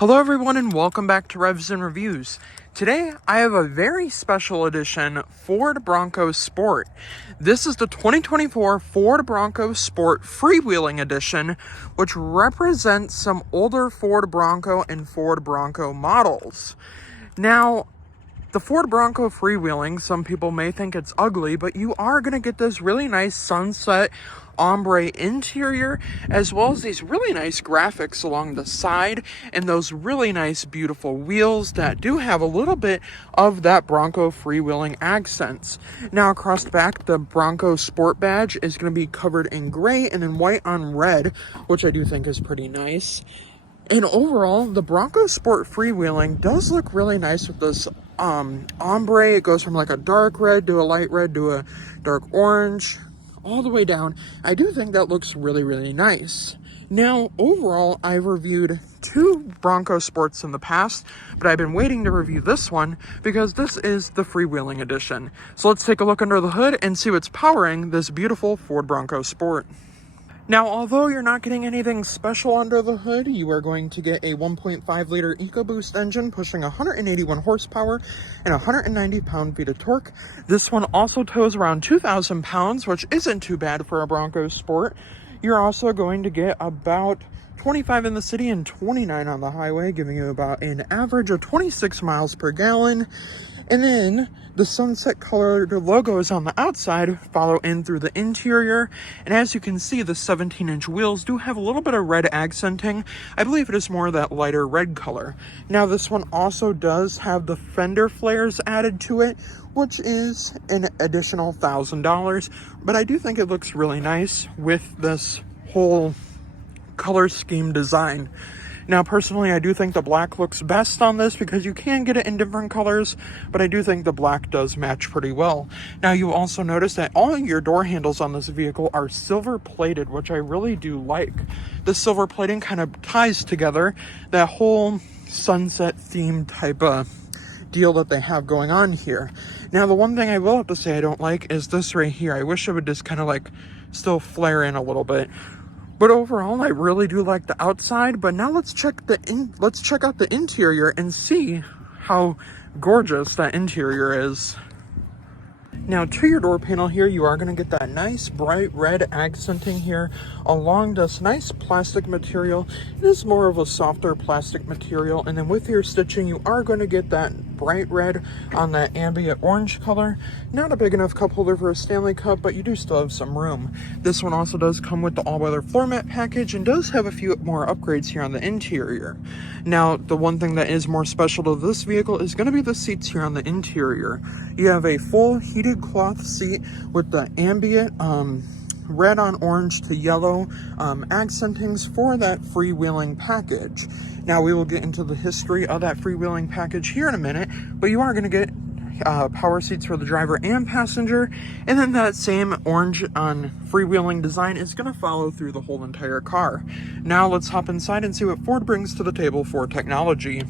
Hello everyone and welcome back to Revs and Reviews. Today I have a very special edition Ford Bronco Sport. This is the 2024 Ford Bronco Sport Freewheeling Edition, which represents some older Ford Bronco and Ford Bronco models. Now, the Ford Bronco Freewheeling, some people may think it's ugly, but you are going to get this really nice sunset ombre interior, as well as these really nice graphics along the side and those really nice beautiful wheels that do have a little bit of that Bronco freewheeling accents. Now across the back, the Bronco Sport badge is going to be covered in gray and in white on red, which I do think is pretty nice. And overall, the Bronco Sport Freewheeling does look really nice with this ombre. It goes from like a dark red to a light red to a dark orange, all the way down. I do think that looks really, really nice. Now, overall, I've reviewed two Bronco Sports in the past, but I've been waiting to review this one because this is the Freewheeling Edition. So let's take a look under the hood and see what's powering this beautiful Ford Bronco Sport. Now, although you're not getting anything special under the hood, you are going to get a 1.5-liter EcoBoost engine pushing 181 horsepower and 190 pound-feet of torque. This one also tows around 2,000 pounds, which isn't too bad for a Bronco Sport. You're also going to get about 25 in the city and 29 on the highway, giving you about an average of 26 miles per gallon. And then the sunset colored logos on the outside follow in through the interior. And as you can see, the 17-inch wheels do have a little bit of red accenting. I believe it is more of that lighter red color. Now this one also does have the fender flares added to it, which is an additional $1,000. But I do think it looks really nice with this whole color scheme design. Now, personally, I do think the black looks best on this because you can get it in different colors, but I do think the black does match pretty well. Now, you'll also notice that all of your door handles on this vehicle are silver plated, which I really do like. The silver plating kind of ties together that whole sunset theme type of deal that they have going on here. Now, the one thing I will have to say I don't like is this right here. I wish it would just kind of like still flare in a little bit. But overall, I really do like the outside. But now let's check out the interior and see how gorgeous that interior is. Now, to your door panel here, you are going to get that nice bright red accenting here along this nice plastic material. It is more of a softer plastic material. And then with your stitching, you are going to get that bright red on that ambient orange color. Not a big enough cup holder for a Stanley Cup, but you do still have some room. This one also does come with the all-weather floor mat package and does have a few more upgrades here on the interior. Now, the one thing that is more special to this vehicle is going to be the seats here on the interior. You have a full heated cloth seat with the ambient red on orange to yellow accentings for that freewheeling package. Now, we will get into the history of that freewheeling package here in a minute, but you are going to get power seats for the driver and passenger, and then that same orange on freewheeling design is going to follow through the whole entire car. Now let's hop inside and see what Ford brings to the table for technology.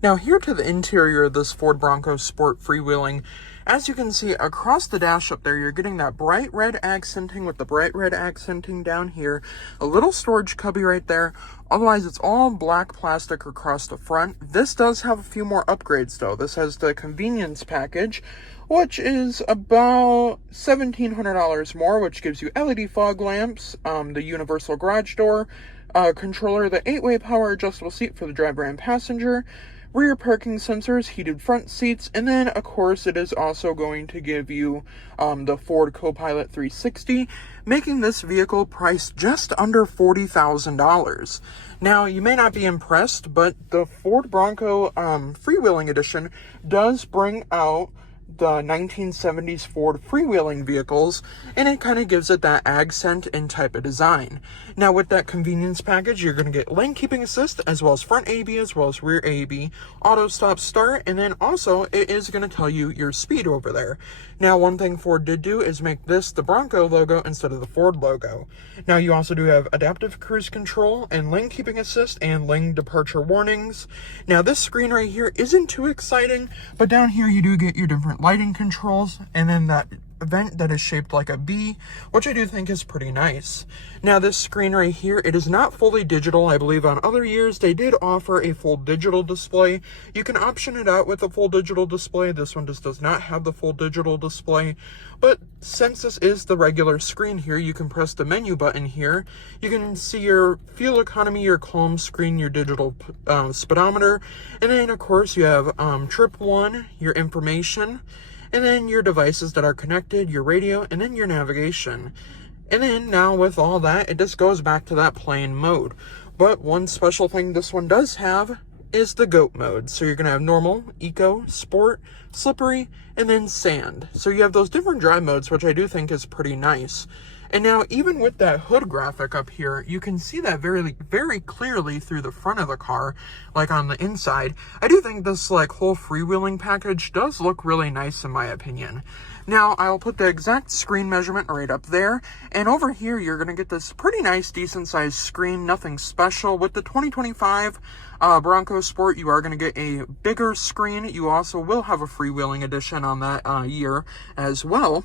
Now, here to the interior of this Ford Bronco Sport Freewheeling, as you can see across the dash up there, you're getting that bright red accenting with the bright red accenting down here, a little storage cubby right there. Otherwise, it's all black plastic across the front. This does have a few more upgrades though. This has the convenience package, which is about $1,700 more, which gives you LED fog lamps, the universal garage door, controller, the 8-way power adjustable seat for the driver and passenger, rear parking sensors, heated front seats, and then, of course, it is also going to give you the Ford Copilot 360, making this vehicle priced just under $40,000. Now, you may not be impressed, but the Ford Bronco Freewheeling Edition does bring out the 1970s Ford freewheeling vehicles, and it kind of gives it that accent and type of design. Now, with that convenience package, you're going to get lane keeping assist, as well as front AEB, as well as rear AEB, auto stop start, and then also it is going to tell you your speed over there. Now, one thing Ford did do is make this the Bronco logo instead of the Ford logo. Now, you also do have adaptive cruise control and lane keeping assist and lane departure warnings. Now, this screen right here isn't too exciting, but down here you do get your different lighting controls, and then that vent that is shaped like a B, which I do think is pretty nice. Now this screen right here, it is not fully digital. I believe on other years they did offer a full digital display. You can option it out with a full digital display. This one just does not have the full digital display. But since this is the regular screen here, you can press the menu button here. You can see your fuel economy, your calm screen, your digital speedometer, and then of course you have trip 1, your information, and then your devices that are connected, your radio, and then your navigation. And then now with all that, it just goes back to that plain mode. But one special thing this one does have is the GOAT mode. So you're going to have normal, eco, sport, slippery, and then sand. So you have those different drive modes, which I do think is pretty nice. And now even with that hood graphic up here, you can see that very, very clearly through the front of the car, like on the inside. I do think this like whole freewheeling package does look really nice in my opinion. Now I'll put the exact screen measurement right up there, and over here you're going to get this pretty nice decent sized screen, nothing special. With the 2025 Bronco Sport, you are going to get a bigger screen. You also will have a freewheeling edition on that year as well.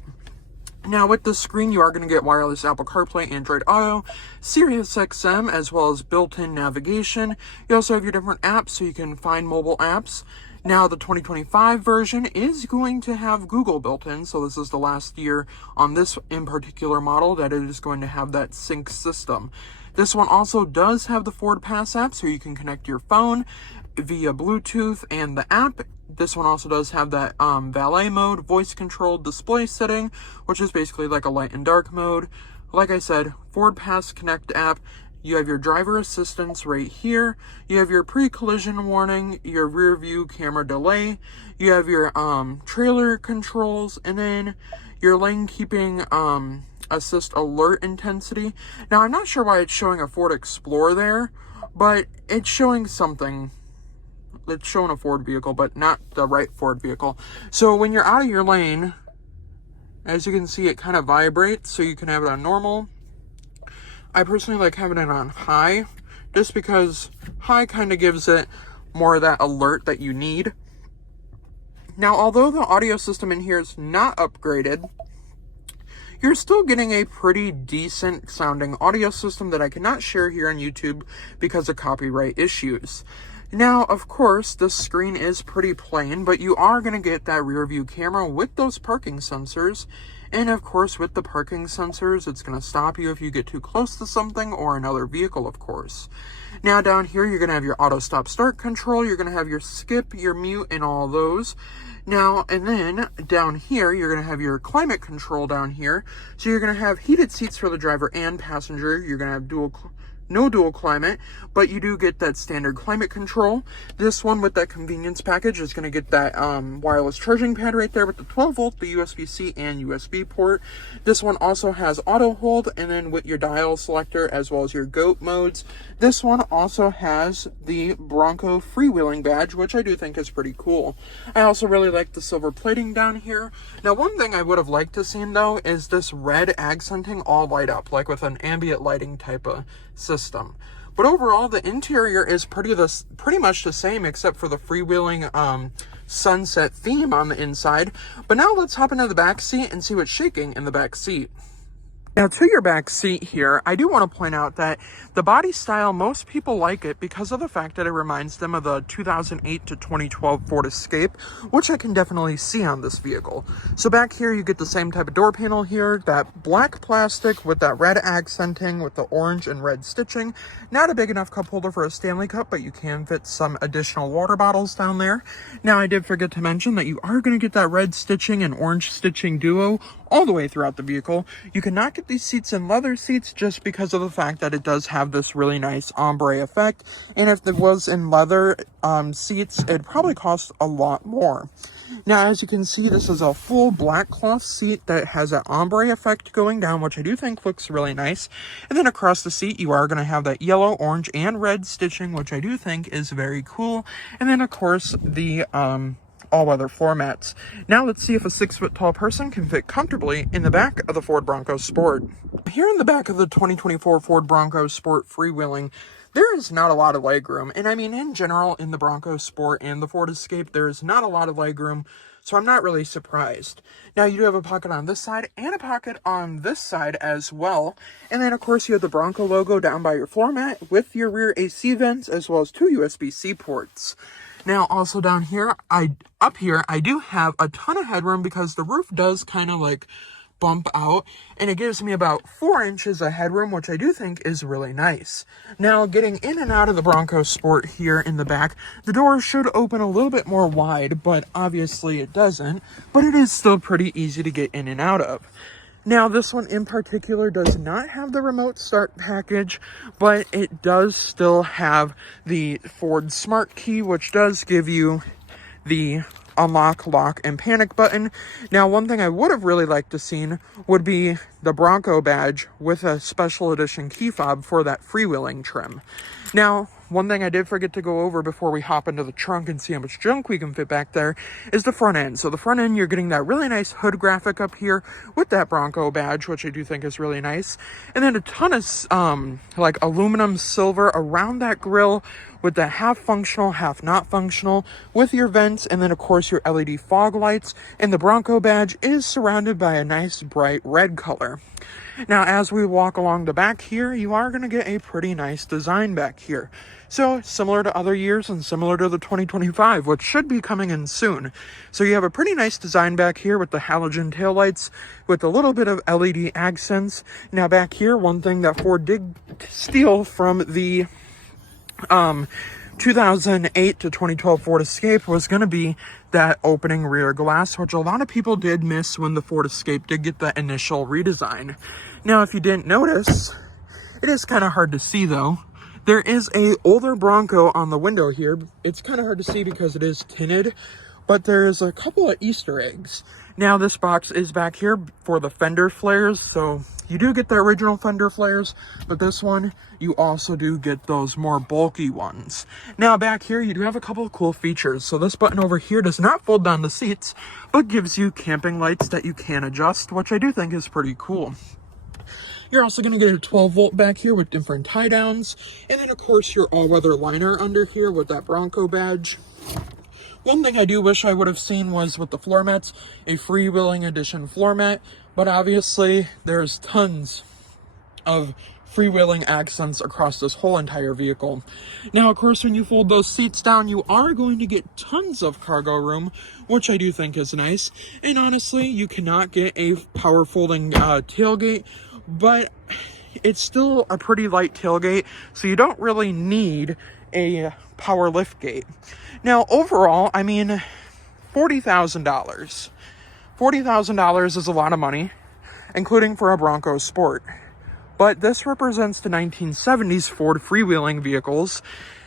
Now with this screen, you are going to get wireless Apple CarPlay, Android Auto, Sirius XM, as well as built-in navigation. You also have your different apps, so you can find mobile apps. Now the 2025 version is going to have Google built in, so this is the last year on this in particular model that it is going to have that sync system. This one also does have the Ford Pass app, so you can connect your phone via Bluetooth and the app. This one also does have that valet mode, voice controlled display setting, which is basically like a light and dark mode. Like I said, Ford Pass Connect app. You have your driver assistance right here. You have your pre-collision warning, your rear view camera delay. You have your trailer controls, and then your lane keeping assist alert intensity. Now I'm not sure why it's showing a Ford Explorer there, but it's showing something. It's showing a Ford vehicle, but not the right Ford vehicle. So when you're out of your lane, as you can see, it kind of vibrates, so you can have it on normal. I personally like having it on high, just because high kind of gives it more of that alert that you need. Now, although the audio system in here is not upgraded, you're still getting a pretty decent sounding audio system that I cannot share here on YouTube because of copyright issues. Now, of course, this screen is pretty plain, but you are going to get that rear view camera with those parking sensors. And of course, with the parking sensors, it's going to stop you if you get too close to something or another vehicle, of course. Now, down here, you're going to have your auto stop start control. You're going to have your skip, your mute, and all those. Now, and then down here, you're going to have your climate control down here. So you're going to have heated seats for the driver and passenger. You're going to have no dual climate, but you do get that standard climate control. This one with that convenience package is going to get that wireless charging pad right there with the 12 volt, the USB-C and USB port. This one also has auto hold, and then with your dial selector as well as your GOAT modes. This one also has the Bronco freewheeling badge, which I do think is pretty cool. I also really like the silver plating down here. Now, one thing I would have liked to seen though is this red accenting all light up, like with an ambient lighting type of system. But overall, the interior is pretty much the same, except for the freewheeling sunset theme on the inside. But now let's hop into the back seat and see what's shaking in the back seat. Now, to your back seat here, I do want to point out that the body style, most people like it because of the fact that it reminds them of the 2008 to 2012 Ford Escape, which I can definitely see on this vehicle. So back here, you get the same type of door panel here, that black plastic with that red accenting with the orange and red stitching. Not a big enough cup holder for a Stanley Cup, but you can fit some additional water bottles down there. Now, I did forget to mention that you are going to get that red stitching and orange stitching duo all the way throughout the vehicle. You cannot get these seats in leather seats just because of the fact that it does have this really nice ombre effect. And if it was in leather seats, it'd probably cost a lot more. Now, as you can see, this is a full black cloth seat that has that ombre effect going down, which I do think looks really nice. And then across the seat, you are going to have that yellow, orange, and red stitching, which I do think is very cool. And then, of course, the all-weather floor mats. Now let's see if a 6-foot-tall person can fit comfortably in the back of the Ford Bronco Sport. Here in the back of the 2024 Ford Bronco Sport freewheeling, there is not a lot of legroom. And I mean, in general, in the Bronco Sport and the Ford Escape, there is not a lot of legroom, so I'm not really surprised. Now, you do have a pocket on this side and a pocket on this side as well. And then, of course, you have the Bronco logo down by your floor mat with your rear AC vents, as well as 2 USB-C ports. Now, also down here, up here, I do have a ton of headroom because the roof does kind of like bump out, and it gives me about 4 inches of headroom, which I do think is really nice. Now, getting in and out of the Bronco Sport here in the back, the door should open a little bit more wide, but obviously it doesn't, but it is still pretty easy to get in and out of. Now, this one in particular does not have the remote start package, but it does still have the Ford Smart Key, which does give you the unlock, lock, and panic button. Now, one thing I would have really liked to seen would be the Bronco badge with a special edition key fob for that freewheeling trim. Now, one thing I did forget to go over before we hop into the trunk and see how much junk we can fit back there is the front end. So the front end, you're getting that really nice hood graphic up here with that Bronco badge, which I do think is really nice. And then a ton of like aluminum silver around that grille with the half functional, half not functional with your vents. And then of course your LED fog lights, and the Bronco badge is surrounded by a nice bright red color. Now, as we walk along the back here, you are going to get a pretty nice design back here. So, similar to other years and similar to the 2025, which should be coming in soon. So, you have a pretty nice design back here with the halogen taillights with a little bit of LED accents. Now, back here, one thing that Ford did steal from the 2008 to 2012 Ford Escape was going to be that opening rear glass, which a lot of people did miss when the Ford Escape did get that initial redesign. Now, if you didn't notice, it is kind of hard to see though. There is a older Bronco on the window here. It's kind of hard to see because it is tinted, but there's a couple of Easter eggs. Now, this box is back here for the fender flares, so you do get the original fender flares, but this one, you also do get those more bulky ones. Now, back here, you do have a couple of cool features. So this button over here does not fold down the seats, but gives you camping lights that you can adjust, which I do think is pretty cool. You're also going to get a 12-volt back here with different tie-downs, and then, of course, your all-weather liner under here with that Bronco badge. One thing I do wish I would have seen was with the floor mats, a freewheeling edition floor mat, but obviously there's tons of freewheeling accents across this whole entire vehicle. Now, of course, when you fold those seats down, you are going to get tons of cargo room, which I do think is nice. And honestly, you cannot get a power folding tailgate, but it's still a pretty light tailgate, so you don't really need a power lift gate. Now, overall, I mean, $40,000. $40,000 is a lot of money, including for a Bronco Sport. But this represents the 1970s Ford freewheeling vehicles.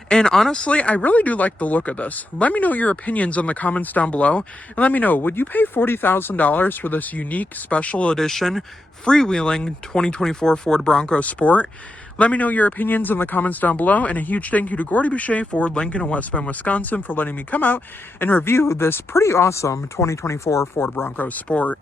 And honestly, I really do like the look of this. Let me know your opinions in the comments down below. And let me know, would you pay $40,000 for this unique special edition freewheeling 2024 Ford Bronco Sport? Let me know your opinions in the comments down below. And a huge thank you to Goride Boucher Ford, Lincoln, and West Bend, Wisconsin for letting me come out and review this pretty awesome 2024 Ford Bronco Sport.